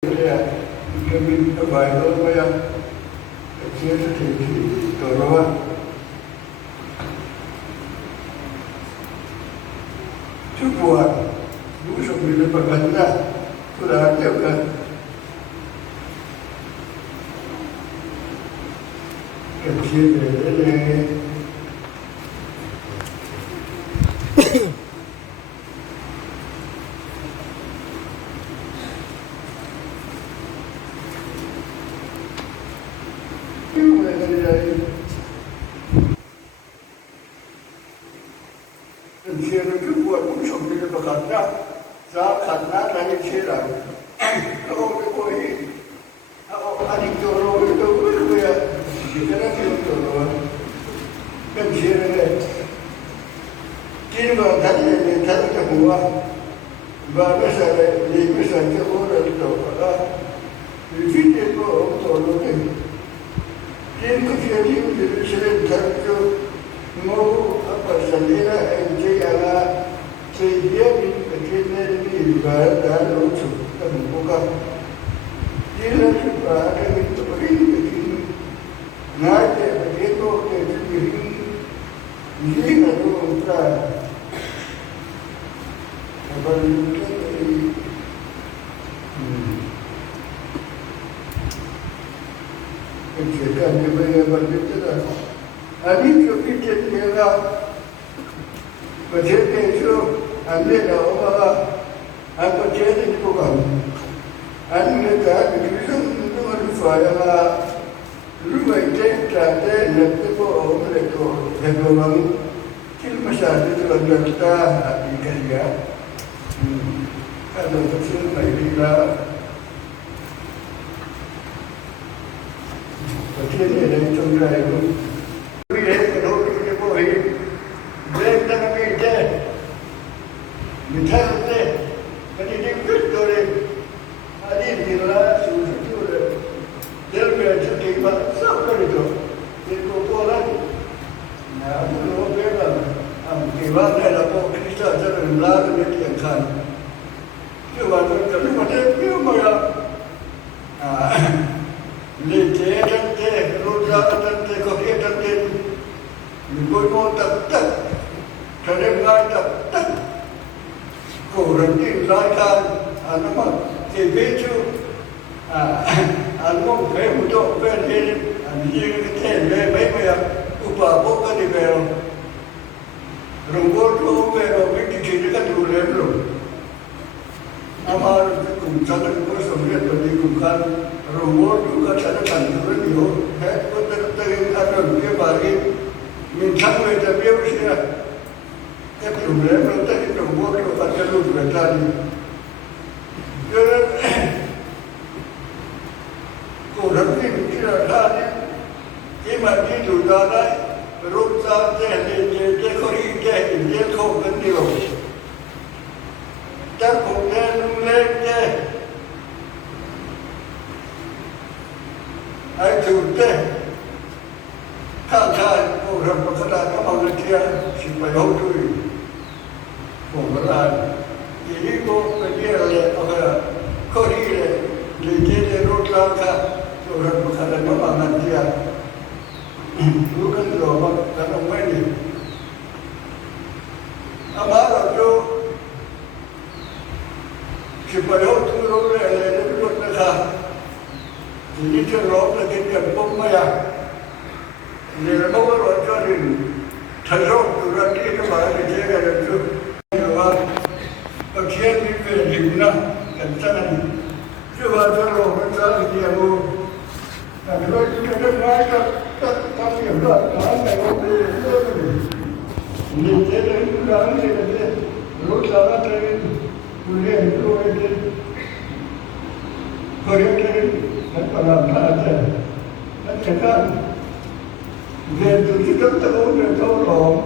Kami kebayang saya kecil sedikit dorong cukup dulu bila berganda sudah ada kan kecil ini kecil itu buat musuh bila berganda saya karena dari kecil kalau berkoi kalau adik dorong itu berkoi kita nak dorong kecil ini kini berganda ini tak semua baru saya lebih saja orang itu kalau lebih itu dorong ini kini kecil itu sering terjadi mau apa sendiri ente ala sehingga kita ini ibadah lucu dan bukan tidak juga ada itu begini nanti begitu kita ini ada untuk apa ini kita ni berjaya Ani cukup kita berjaya itu anda dah apa jadi bukan anda dah begitu itu manusia rumah itu ada nanti pun mereka orang kil masyarakat itu ada kita di kerja kalau betul mereka betul ni ada contoh itu Misalnya, kalau dia betul, ada di dalam susu dia berjaya kita sampai itu, dia kotoran, nah itu berbeza. Kita ada apa kita jangan lalu dia kan, kita kalau macam kita maya, leceh, roda, kopi, Nikono tak, kadang tak. Orang ini lain anak kebeju, anak kemudian berdiri, dia kata lepas upah bukan di bawah, rumput tu bawah ini kita dulu lelu. Amar kumpulan itu sebenarnya bagi kumpulan rumput juga cara kantor itu, betul ada dia bagi minta mereka biasa. Problem itu kita buat itu pada luar bertani. Orang ini kita tadi, kita itu dah berusaha dia kori dia kau berdiri. Tak boleh nunggu. Itu deh. Kakak orang berkata kamu dia siapa yang tu? Orang ini kau pergi apa kori dia rotlah orang berkata nama dia bukan orang karena mana amar tu siapa yang tu orang rotlah jadi cerok lagi dia pemaya dia mau rotlah ini teruk orang ini kemarin dia ada tu Bagian ini gimana? Kantoran. Coba kalau kita dia mau, kalau kita nak tapi ada orang ini jadi orang ini rotlah tadi boleh itu Korea tadi apa ada kan dia tu kita tahu dia tahu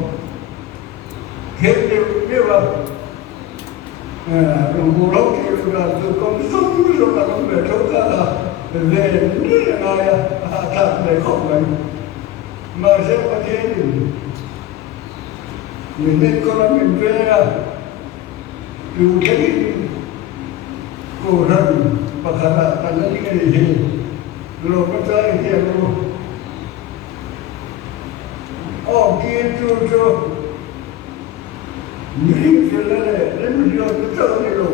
dia Rumpulau itu sudah cukup sudah bertukar dari ayah atas lekong masih pakai ini kalau mimpera, you take it, go run. pakara tanah ini lo percaya dia lo oh gitu tu ni filale ni dia betul ni lo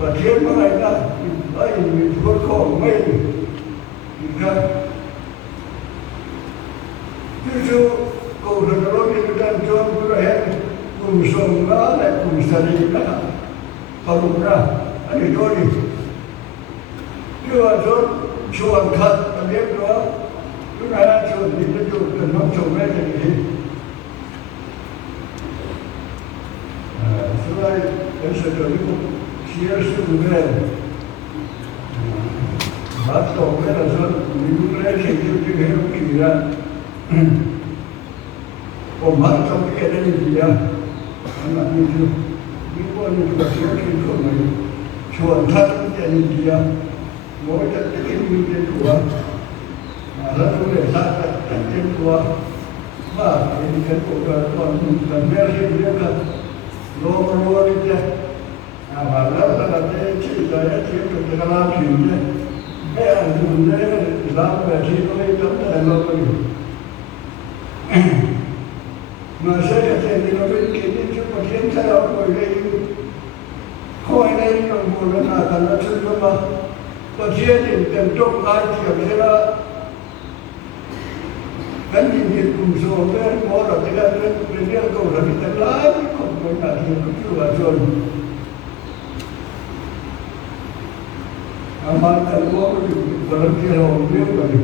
bagian mana dah ini berkau main jika tu kau dah kalau ni kita jual berapa kumsong lah kumsari lah kalau berapa ani dori jual jual kat dia jual tu nak jual dia jual nak jual macam ni selain sesuatu itu siapa sebenarnya bahawa orang asal mula hidup di hidup kita orang asal kita ni dia anak itu bukan itu siapa itu ni jual kat dia mau jadi dia jual lalu dia sangat dia jual bah ini kan orang dan dia kan lo dia awalnya saya cerita ya cerita dengan dia anh làm về thì tôi cấm là lo rồi mà sẽ là thì nó bên kia đi chứ mà thiên sai đâu rồi đây khỏi đây nó buồn nó là thành nó chưa có mà có thiên thì cần trông lại thì sẽ là cái gì thì cùng số với có là cái là cái điều cầu là cái lá không có là thì cũng chưa là rồi amal kalau dalam kira dia bagi,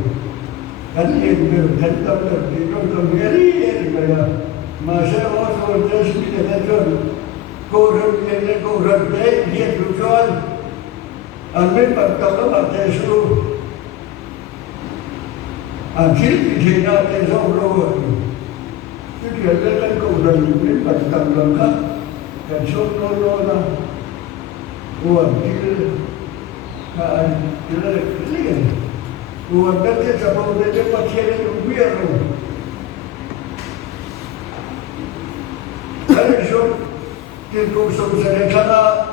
kan ini tentang tertidur terjadi kaya masa orang orang jadi terjadi, korang dia tujuan, ambil perkara macam itu, akhir kita terjauh roh, jadi ada kan korang ini perkara kan, kan soal lah, buat kita Kira-kira, buat dia sebab dia macam ni biar tu. Kalau so, dia tu sebab kerana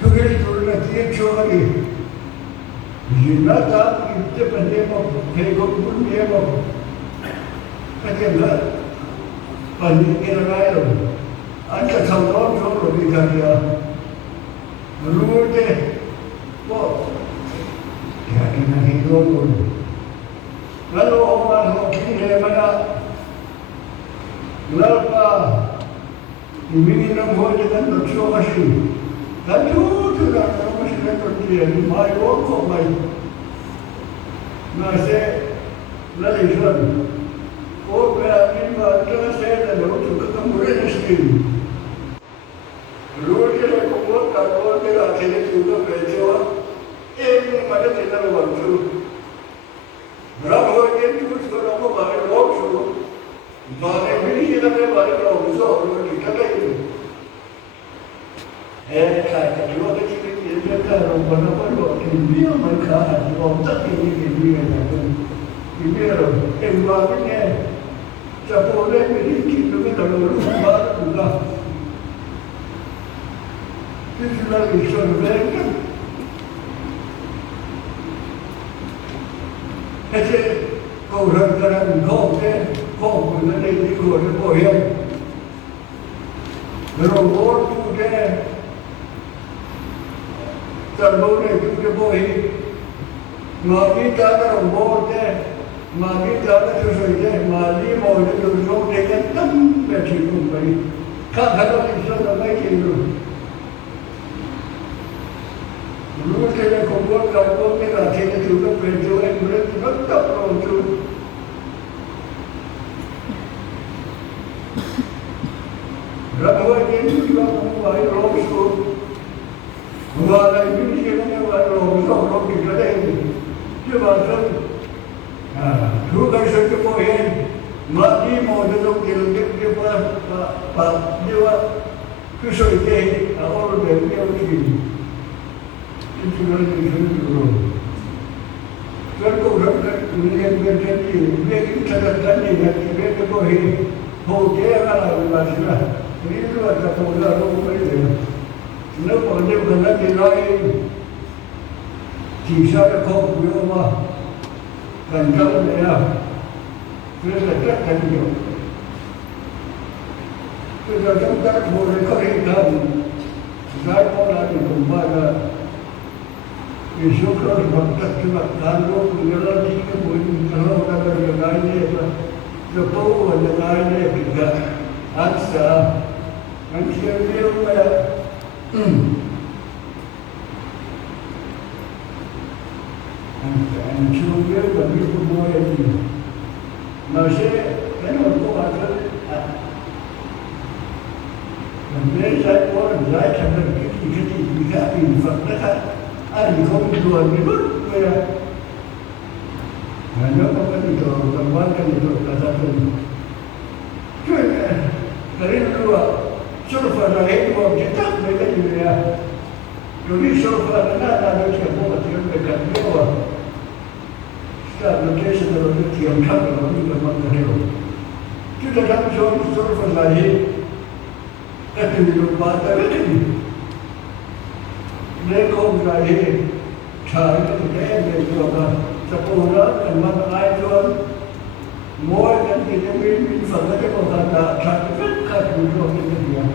tu kita tu nak dia cuba ni. Jika tak kita pandai mau pegong pun dia mau. Macam mana? Pandai kira lain. Anda tahu orang lebih kaya. Menurut dia. Wow, jadi nanti dulu. Lalu orang kini mana? Lalu ini nak buat dengan bersama masih. Lalu tu nak masih nak kerja ni, mai work mai. Nasi lalu jual. Oh, berani macam saya dah lalu tu ketemu rezeki. Lalu dia kau kalau dia akhirnya juga berjual. Ini mana kita waktu berapa orang itu sekarang mau bayar waktu, bayar beli kita bayar waktu orang kita itu. Saya juga kecil dia kalau mana baru dia mereka orang tak ini dia orang environmentnya siapa orang beli kita kalau rumah juga itu lagi survei. Thế cầu thần ta đang khổ thế, khổ của nó đây thì của nó bảo hiểm. Rồi bố chú thế, tận bố này chú cái bảo hiểm. Mà đi ta đã đồng bố thế, mà đi ta đã chú rồi thế, mà đi mồi nó được số thế cái tâm về chỉ cùng vậy. Khác hẳn nó thì sao là mấy chuyện rồi. Lúc thế này không có đồng bố cái là thế này chú nó về chú anh mới nó tập rồi chú. Rất hơi đến chú nó không phải rộn xuống. Và lại những cái này là rộn xuống rộn thì cái đây. Chứ bà sân. Chú cái sân cái bố hiền. Mà đi mô cho tôi kêu cái bà như vậy. Cứ sợi kê, ở đó để đeo gì. Itu lagi itu. Kalau orang yang berjanji, dia itu sangat janji yang dia ketahui. Dia akan berhasil. Ini tu ada pola rumah ini. Nampak dia bukan di lain. chỉ sao là không biết mà cần trong này nào rất là rất là nhiều. Bây giờ chúng ta ngồi có hình thần giải phóng lại thì cũng phải là vì số cơ vật chất cho mặt đàn luôn người ta đi cái mũi thở ra là người gái này là rồi bố và người gái này bị cả án sợ anh chưa biết mà anh chưa biết là biết cái môi là gì mà sẽ cái nó có bạn thôi mình giải phóng mình giải thành cái gì khác thì Phật nó khác ai thì không đùa thì bất bây giờ nó có cái gì đó tầm quan cái gì đó là sao thôi chứ cái này nó là số phận là hết một cái chắc mấy cái gì này rồi biết số phận nó là nó chỉ có một tiếng về cảnh nhau à cái location là nó tiệm khác là nó đi làm cái điều chứ ta đang số phận là hết cái điều đó ba ta biết gì nếu không là gì trời nó thì cái em về trường là sẽ phù đó cần mang ai luôn mỗi cái gì cho mình phần nó cái phần là trời rất là phù hợp với cái gì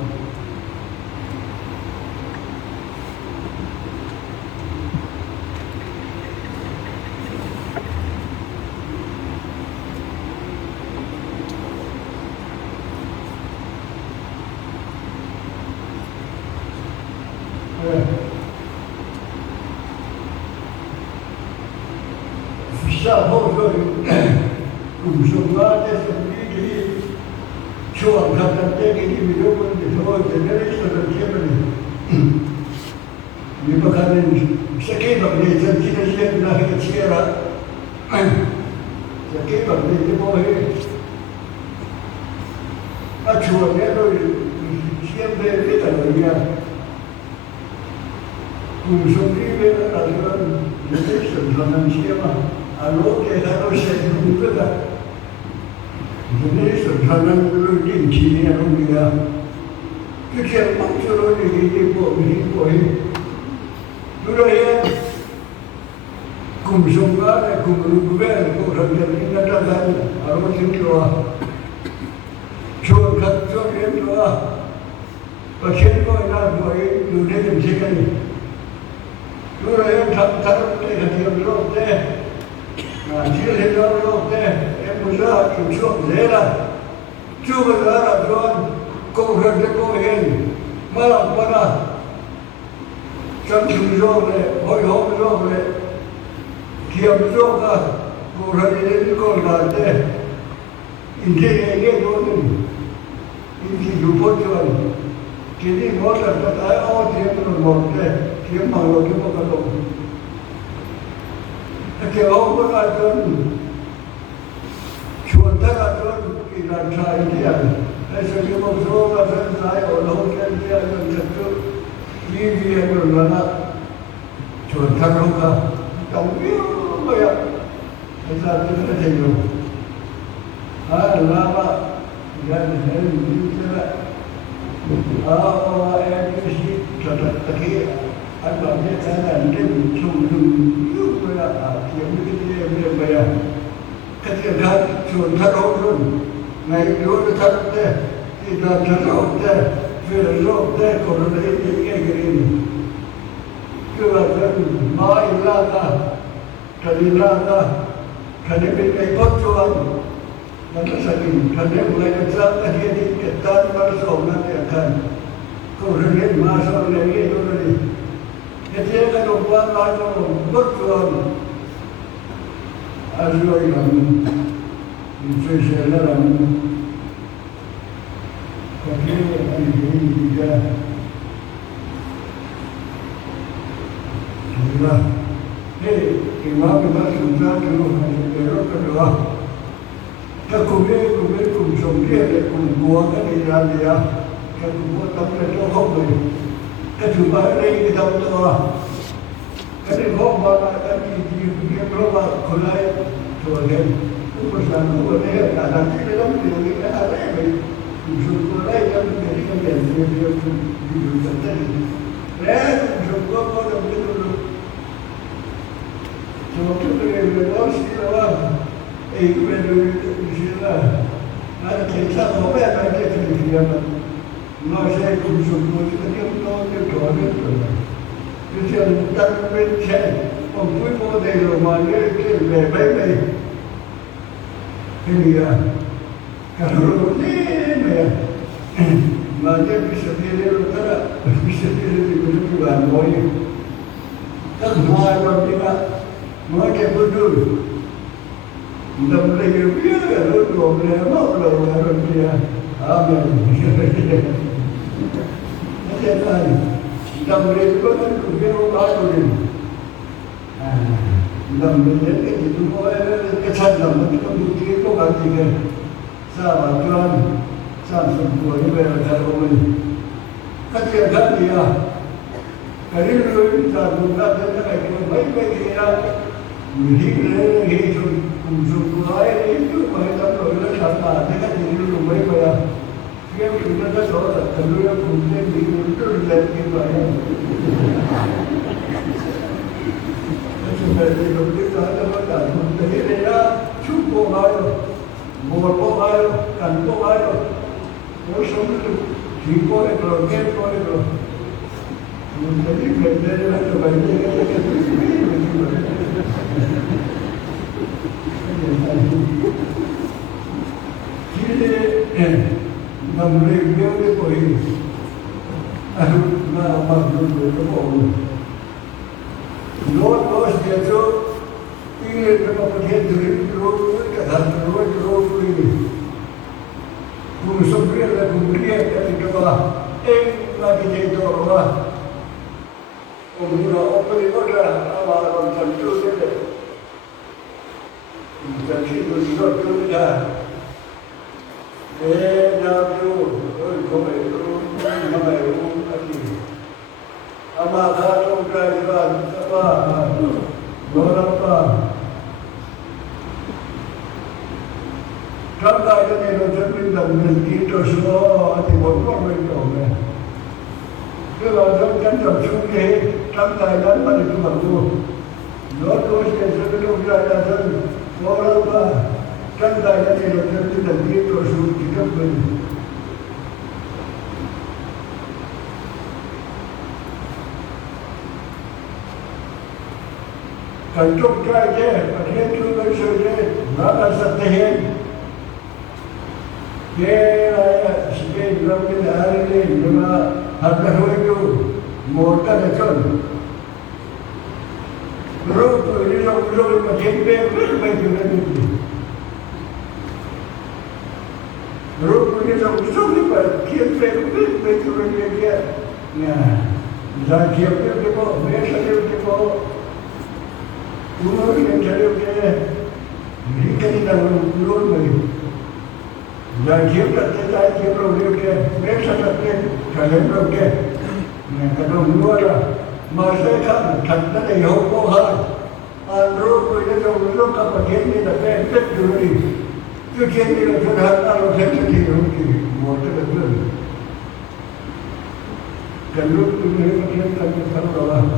sao không rồi cùng sống ra để sống đi đi chuộng thật là cái gì mình đâu có thể thôi thì nó lấy sự làm chia mình nhưng mà cái này sẽ cái vấn đề dân chỉ là riêng là cái chia ra sẽ cái vấn đề cái mô hình à chuộng này rồi chia về rất là nhiều cùng sống đi về là nó lấy sự làm chia mà alo cái đó sẽ đúng cái đó nên sự thành năng luôn định chỉ là không gì à cái chuyện bắt cho nó đi bộ mình đi lúc đấy cùng sống ra này cùng lúc về cùng thành lập những cái trang thành alo chính rồi chuột thật cho đến rồi và trên coi là rồi từ đây làm gì cái này lúc đấy thật cái là điều đó thế chỉ là đó thế em bây giờ kiểm soát dễ là chưa bao giờ là cho công việc để có hiện mà làm sao là trong trường rồi hội họp rồi kiểm soát cả công việc đến con là thế in cái đó in thì dù tốt rồi cái gì mỗi lần ta thấy ô thì em một thế kiếm bằng rồi kiếm bằng cái đồng cái ông có ai cần chuột tất cả chuột kỳ làm sai thì hay sẽ kiếm một số là dân sai ở đâu cái kia là thật sự đi về rồi là chuột thằng không cả tổng biết vậy ạ bây giờ tôi đã thấy rồi là mà gia đình em như thế này em cái gì thật là kia anh bảo biết cái này cái chung rồi là kiếm cái gì bây giờ cái chuyện đó chuồn thật hậu luôn ngày đó nó thật thế thì là thật hậu thế về là hậu thế còn nó lấy những cái gì cứ là dân nói là ta thật đi ra ta thật đi bên cái cốt chuồn nó sẽ bị thật đi một ngày nó ra cái gì thì cái tan bắt sổ nó để thành còn nó lên mà sao lấy cái đó đi cái gì cái đồ quan nói cho bất chuồn rồi làm phải sẽ là làm cái anh gì ra thì là thế cái mà chúng ta cứ phải rất là đó ta cùng sống kia để cùng mua cái này ra thì cái cùng mua tấm này cho không rồi cái thứ ba đây cái tấm to cái này không bao giờ cái gì cái đó mà còn lại rồi đấy cũng có sản phẩm ở đây là làm cái đó thì cái là đấy mình dùng cái đấy trong cái đèn thì dùng cái đấy đấy dùng có được cái soprattutto che le posti lavavano e quello che diceva, anche diciamo, beh, ma che ti diceva, ma sei con suo motivo di autore, diceva, tanto per c'è, con cui modello, ma che beh, e via, caro, ma io mi sapere allora, mi sapere di quello che va a noi, tanto hai bambina, ma che buono, non le io via, non problema, non via, amen, e dai, non le dico non devo fare, non le dico tu puoi che c'è da non tutti che comandi che sa Tuhan sang sempurna ber karomani katia katia kariru sa bunga dan kai baik ya mili le sumsurai itu mereka perlu sama dengan diri lu baik ya dia sudah dah soal kalau yang punya diri itu lagi banyak sebenarnya kalau kita ada pada menjadi dia cukup baik mau baik kan baik वो सब ठीक हो एक लोग के को एक लोग मुझे कहते हैं तो बंदे के चीज़ें नम्रे व्योम कोई ना मजबूत हो तो लोग दोस्त जैसो ये जब अपने दूरी लोग का धर्म लोग कोई Kung sumber la kumbria kami kaba lagi jadi orang umur operi orang awal tentu saja jadi itu juga nanti kau itu nama itu lagi ama kalau kerajaan apa berapa Trong tay cho nên nó rất minh đồng mình kỹ cho số thì bốn con mình đổ này. Cứ là trong chân dòng xuống thế, trong tay đánh mà được bằng luôn. Nó tôi sẽ sẽ không ra là dân, có đâu mà. Trong tay cho nên nó rất minh đồng kỹ cho số chỉ cấp mình. Cần trong trai chứ, mà thế chú nói sự chứ, nó là sạch thể hiện. Dia sebagai orang hari ini cuma harga itu morka macam, rok ini orang macam baik ni, rok ini orang baik dia, nah, jangan kian dia biasa dia umur yang dia, ini kan kita belum lagi. Jangan kian kita kian problem dia, biasa kita kalian problem, nah kalau dua lah, masa kan kita dah hidup hal, rok ini orang kapal ni dah pet dulu ni, tu kian ni sudah kalau saya hidup ni, motor betul. Kalau tu ni kian kita kalau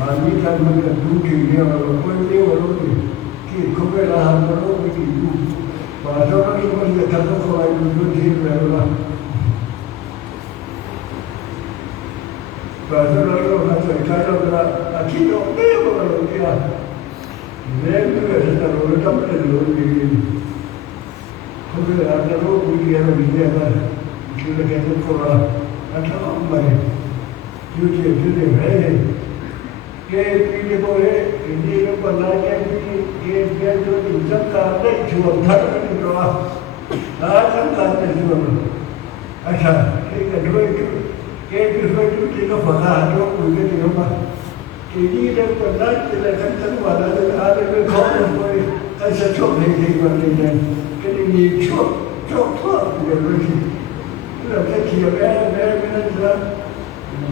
mami kan mereka duduk dia orang dia orang ni, kita kau belah orang ni tu. Pasal orang semua dia kata kau ay duduk di mana. Pasal orang kata kalau kita kita orang dia, dia tu kita orang tak perlu ni. Kau ada orang dia orang dia kan, kita kata kau ada orang mana, jadi hey. Ke pili boleh, ini lepas lagi ke biar tu injak karte jual thar ni doa, macam karte jual. Asal ke kedua itu kita faham tu punya ni apa. Ini lepas lagi lepas tu ada berkau boleh, asal cok ni macam ni. Kini ni cok dia lagi. Lepas kita benar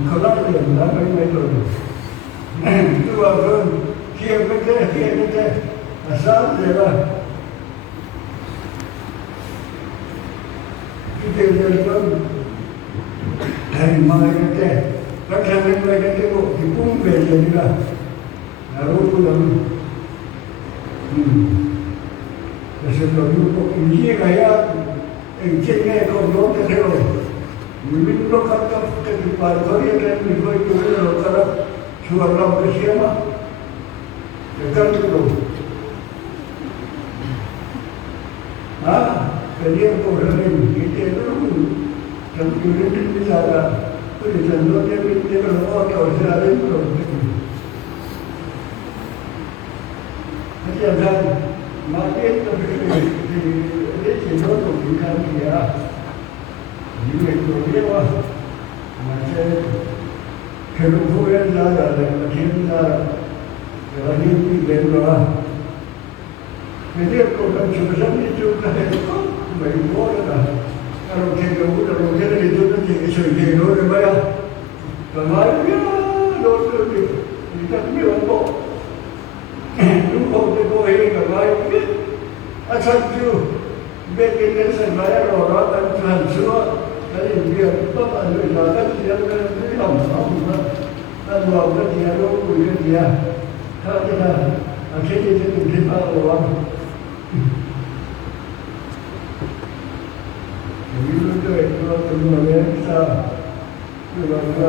kalau dia nak main tu. Tu akan kita asal dia lah. Kita jalan dari mana kita, kalau kita itu di pun berbeza. Lalu tu Kasi kalau ini kaya enciknya kalau kita tahu, mungkin lo kata kita parkir dan kita itu lo kata suara bersama, kita itu, kerja orang ini kita itu, tapi kita tidak ada, kita jangan kita kalau orang saya itu, jadi mati itu di sini itu bukan dia, ini itu dia macam kerugian ada macam ada ini benda. Jadi kalau kita itu kan baik boleh kalau kita itu nanti sesuai dengan apa kalau dia doktor kita bilang Lupa ko ay kamay, asal tu, begini saya orang dan transfer, jadi dia apa ada jalan dia kan dia sama, dan waktu dia lalu dia, kalau dia akhirnya itu kita orang, jadi itu semua kita, kita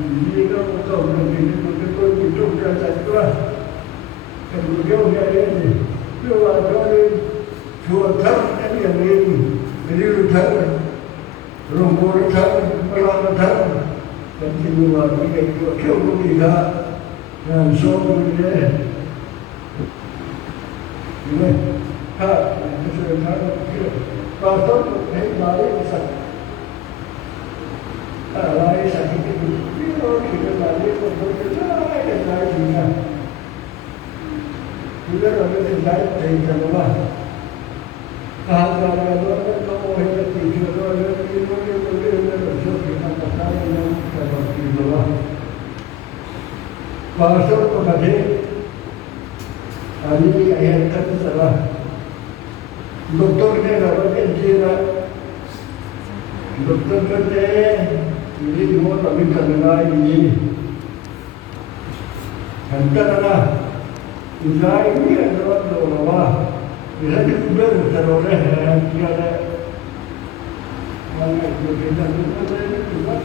ini kan betul betul itu kan saya kemudian dia ini, dia ada suatu yang ini, beliau tahu, rumput tahu, pelan tahu, dan semua dia itu kau dia, dan semua dia, ini, itu tahu, pasal lain sakit, lain sakit itu, kita lain kita lain. Juga ada terjadi dari jalan. Kalau kamu hendak tidur, ada tidur besok kita pasal yang kalau tidur. Pasal pagi hari ayat kata salah. Doktor ni dapat kerja. Doktor kerja ini dua kali kerana ini. Antara Israel ini adalah ulama. Bila kita berteroleh dia ada mana kita juga.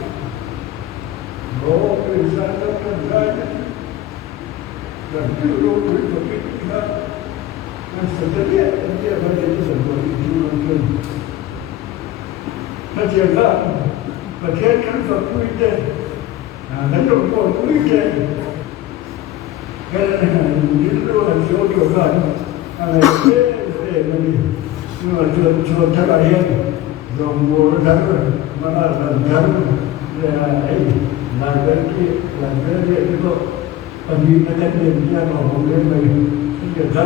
Oh, Israel kerja. Dan itu kita dan setelah dia berada di sebuah itu Macam macam kan fakir itu, dan orang itu kerana itu hasil kerja, ini cuaca lain, zombor dan mana dan lagi itu pendidikan dia orang lain. Kita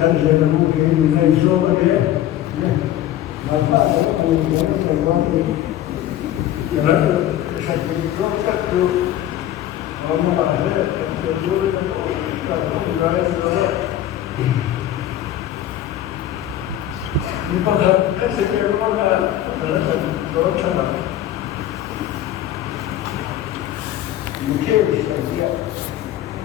kan saya mungkin ini semua dia, maka kalau kita terbuat ini, kerana saya berdoa tu, orang ada berdoa kalau berdoa saja. Ini pada kesempatan mana ada berdoa saja. Mungkin saya